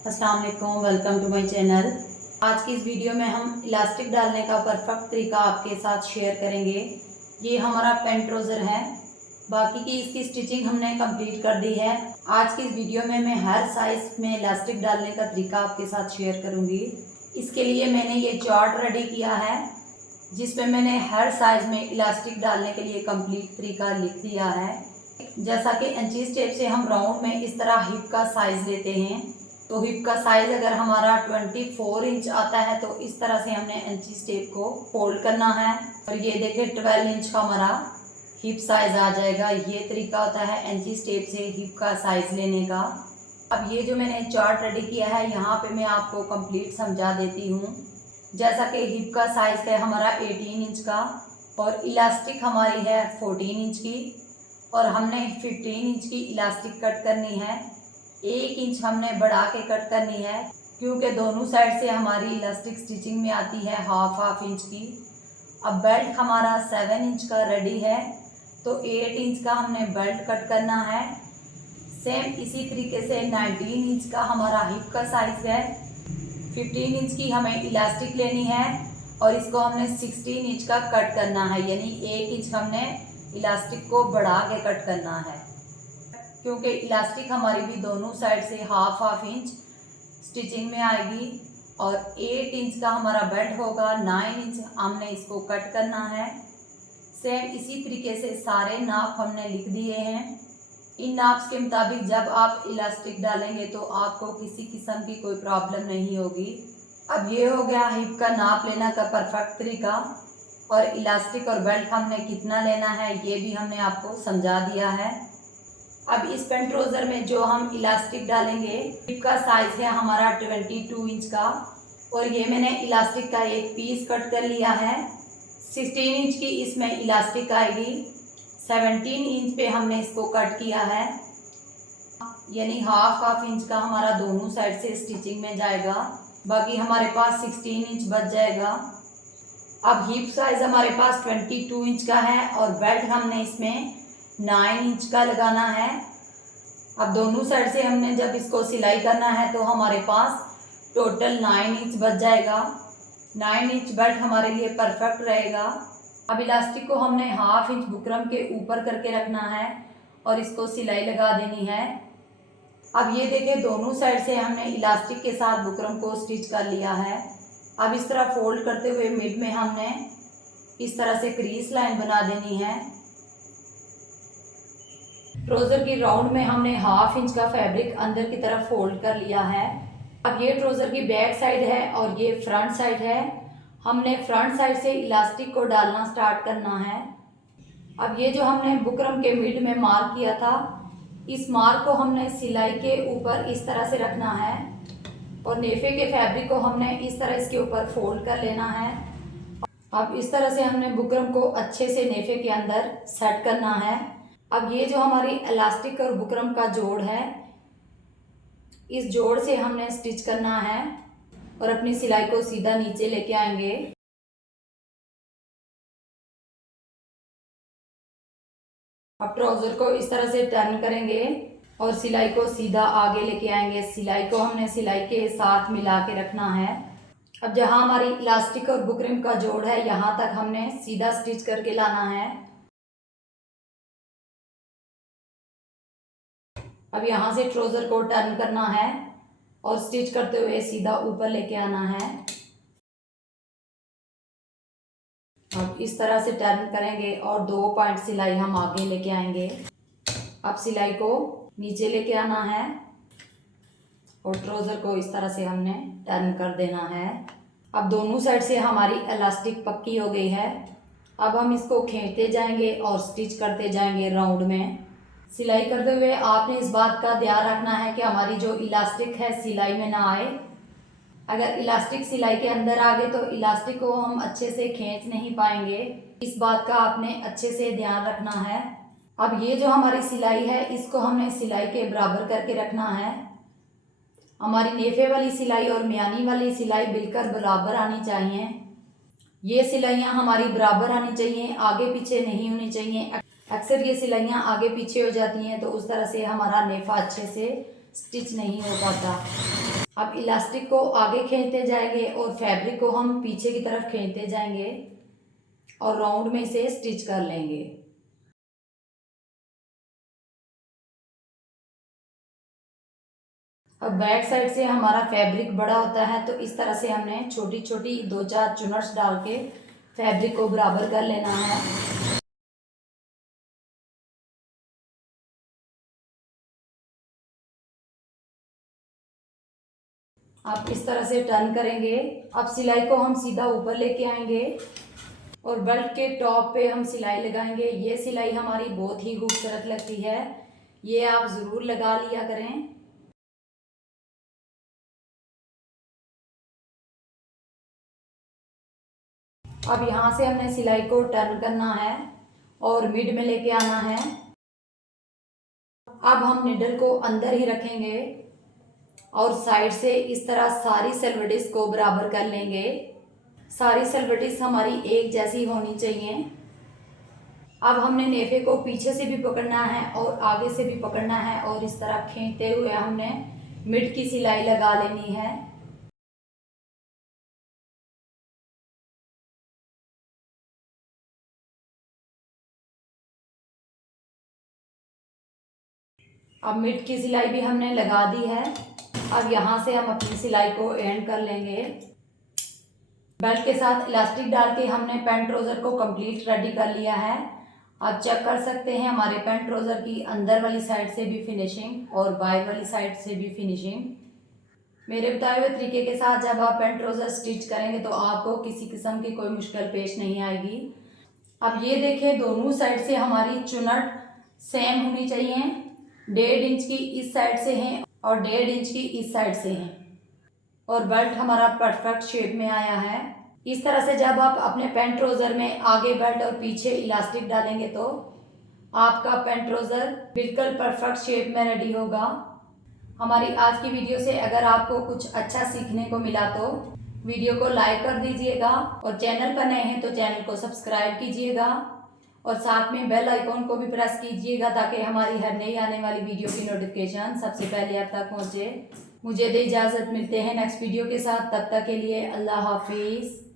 अस्सलाम वालेकुम, welcome to my channel. आज की इस वीडियो में हम इलास्टिक डालने का परफेक्ट तरीका आपके साथ शेयर करेंगे। ये हमारा पेंट ट्राउज़र है। बाकी की इसकी स्टिचिंग हमने कंप्लीट कर दी है। आज की इस वीडियो में मैं हर साइज़ में इलास्टिक डालने का तरीका आपके साथ शेयर करूँगी। इसके लिए मैंने ये चार्ट रेडी किया है जिसमें मैंने हर साइज़ में इलास्टिक डालने के लिए कंप्लीट तरीका लिख दिया है। जैसा कि इंचीज़ टेप से हम राउंड में इस तरह हिप का साइज़ लेते हैं, तो हिप का साइज़ अगर हमारा 24 इंच आता है तो इस तरह से हमने इंचीज़ टेप को फोल्ड करना है। और ये देखिए 12 इंच का हमारा हिप साइज़ आ जाएगा। ये तरीका होता है इंचीज़ टेप से हिप का साइज़ लेने का। अब ये जो मैंने चार्ट रेडी किया है यहाँ पे मैं आपको कंप्लीट समझा देती हूँ। जैसा कि हिप का साइज़ है हमारा 18 इंच का और इलास्टिक हमारी है 14 इंच की और हमने 15 इंच की इलास्टिक कट करनी है। 1 इंच हमने बढ़ा के कट करनी है क्योंकि दोनों साइड से हमारी इलास्टिक स्टिचिंग में आती है हाफ इंच की। अब बेल्ट हमारा 7 इंच का रेडी है तो 8 इंच का हमने बेल्ट कट करना है। सेम इसी तरीके से 19 इंच का हमारा हिप का साइज़ है। 15 इंच की हमें इलास्टिक लेनी है और इसको हमने 16 इंच का कट करना है, यानी 1 इंच हमने इलास्टिक को बढ़ा के कट करना है क्योंकि इलास्टिक हमारी भी दोनों साइड से हाफ इंच स्टिचिंग में आएगी। और 8 इंच का हमारा बेल्ट होगा, 9 इंच हमने इसको कट करना है। सेम इसी तरीके से सारे नाप हमने लिख दिए हैं। इन नाप्स के मुताबिक जब आप इलास्टिक डालेंगे तो आपको किसी किस्म की कोई प्रॉब्लम नहीं होगी। अब ये हो गया हिप का नाप लेना का परफेक्ट तरीका और इलास्टिक और बेल्ट हमने कितना लेना है ये भी हमने आपको समझा दिया है। अब इस पेंट ट्राउज़र में जो हम इलास्टिक डालेंगे, हिप का साइज़ है हमारा 22 इंच का और ये मैंने इलास्टिक का एक पीस कट कर लिया है। 16 इंच की इसमें इलास्टिक आएगी, 17 इंच पे हमने इसको कट किया है, यानी हाफ इंच का हमारा दोनों साइड से स्टिचिंग में जाएगा। बाकी हमारे पास 16 इंच बच जाएगा। अब हिप साइज़ हमारे पास 22 इंच का है और बेल्ट हमने इसमें 9 इंच का लगाना है। अब दोनों साइड से हमने जब इसको सिलाई करना है तो हमारे पास टोटल 9 इंच बच जाएगा। 9 इंच बेल्ट हमारे लिए परफेक्ट रहेगा। अब इलास्टिक को हमने हाफ इंच बुकरम के ऊपर करके रखना है और इसको सिलाई लगा देनी है। अब ये देखिए दोनों साइड से हमने इलास्टिक के साथ बुकरम को स्टिच कर लिया है। अब इस तरह फोल्ड करते हुए मिड में हमने इस तरह से क्रीज लाइन बना देनी है। ट्राउज़र की राउंड में हमने हाफ इंच का फैब्रिक अंदर की तरफ फोल्ड कर लिया है। अब ये ट्राउज़र की बैक साइड है और ये फ्रंट साइड है। हमने फ्रंट साइड से इलास्टिक को डालना स्टार्ट करना है। अब ये जो हमने बुकरम के मिड में मार्क किया था, इस मार्क को हमने सिलाई के ऊपर इस तरह से रखना है और नेफे के फैब्रिक को हमने इस तरह इसके ऊपर फोल्ड कर लेना है। अब इस तरह से हमने बुकरम को अच्छे से नेफे के अंदर सेट करना है। अब ये जो हमारी इलास्टिक और बुकरम का जोड़ है, इस जोड़ से हमने स्टिच करना है और अपनी सिलाई को सीधा नीचे लेके आएंगे। अब ट्राउज़र को इस तरह से टर्न करेंगे और सिलाई को सीधा आगे लेके आएंगे। सिलाई को हमने सिलाई के साथ मिला के रखना है। अब जहां हमारी इलास्टिक और बुकरम का जोड़ है यहाँ तक हमने सीधा स्टिच करके लाना है। अब यहाँ से ट्राउज़र को टर्न करना है और स्टिच करते हुए सीधा ऊपर लेके आना है। अब इस तरह से टर्न करेंगे और 2 पॉइंट सिलाई हम आगे लेके आएंगे। अब सिलाई को नीचे लेके आना है और ट्राउज़र को इस तरह से हमने टर्न कर देना है। अब दोनों साइड से हमारी इलास्टिक पक्की हो गई है। अब हम इसको खींचते जाएंगे और स्टिच करते जाएंगे राउंड में। सिलाई करते हुए आपने इस बात का ध्यान रखना है कि हमारी जो इलास्टिक है सिलाई में ना आए। अगर इलास्टिक सिलाई के अंदर आ गए तो इलास्टिक को हम अच्छे से खींच नहीं पाएंगे। इस बात का आपने अच्छे से ध्यान रखना है। अब ये जो हमारी सिलाई है इसको हमने सिलाई के बराबर करके रखना है। हमारी नेफे वाली सिलाई और मियानी वाली सिलाई बिल्कुल बराबर आनी चाहिए। ये सिलाइयाँ हमारी बराबर आनी चाहिए, आगे पीछे नहीं होनी चाहिए। अक्सर ये सिलाइयाँ आगे पीछे हो जाती हैं तो उस तरह से हमारा नेफा अच्छे से स्टिच नहीं हो पाता। अब इलास्टिक को आगे खींचते जाएंगे और फैब्रिक को हम पीछे की तरफ खींचते जाएंगे और राउंड में इसे स्टिच कर लेंगे। अब बैक साइड से हमारा फैब्रिक बड़ा होता है तो इस तरह से हमने छोटी छोटी 2-4 चुनट्स डाल के फैब्रिक को बराबर कर लेना है। आप इस तरह से टर्न करेंगे। अब सिलाई को हम सीधा ऊपर लेके आएंगे और बेल्ट के टॉप पे हम सिलाई लगाएंगे। ये सिलाई हमारी बहुत ही खूबसूरत लगती है, ये आप ज़रूर लगा लिया करें। अब यहाँ से हमने सिलाई को टर्न करना है और मिड में लेके आना है। अब हम निडल को अंदर ही रखेंगे और साइड से इस तरह सारी सलवटिस को बराबर कर लेंगे। सारी सलवटिस हमारी एक जैसी होनी चाहिए। अब हमने नेफे को पीछे से भी पकड़ना है और आगे से भी पकड़ना है और इस तरह खींचते हुए हमने मिड की सिलाई लगा लेनी है। अब मिड की सिलाई भी हमने लगा दी है। अब यहाँ से हम अपनी सिलाई को एंड कर लेंगे। बेल्ट के साथ इलास्टिक डाल के हमने पैंट ट्राउज़र को कंप्लीट रेडी कर लिया है। आप चेक कर सकते हैं हमारे पैंट ट्राउज़र की अंदर वाली साइड से भी फिनिशिंग और बाहर वाली साइड से भी फिनिशिंग। मेरे बताए हुए तरीके के साथ जब आप पैंट ट्राउज़र स्टिच करेंगे तो आपको किसी किस्म की कोई मुश्किल पेश नहीं आएगी। अब ये देखें, दोनों साइड से हमारी चुनट सेम होनी चाहिए। 1.5 इंच की इस साइड से हैं और 1.5 इंच की इस साइड से हैं और बेल्ट हमारा परफेक्ट शेप में आया है। इस तरह से जब आप अपने पैंट ट्राउज़र में आगे बेल्ट और पीछे इलास्टिक डालेंगे तो आपका पैंट ट्राउज़र बिल्कुल परफेक्ट शेप में रेडी होगा। हमारी आज की वीडियो से अगर आपको कुछ अच्छा सीखने को मिला तो वीडियो को लाइक कर दीजिएगा और चैनल पर नए हैं तो चैनल को सब्सक्राइब कीजिएगा और साथ में बेल आइकॉन को भी प्रेस कीजिएगा ताकि हमारी हर नई आने वाली वीडियो की नोटिफिकेशन सबसे पहले आप तक पहुँचे। मुझे दे इजाज़त, मिलते हैं नेक्स्ट वीडियो के साथ, तब तक के लिए अल्लाह हाफिज़।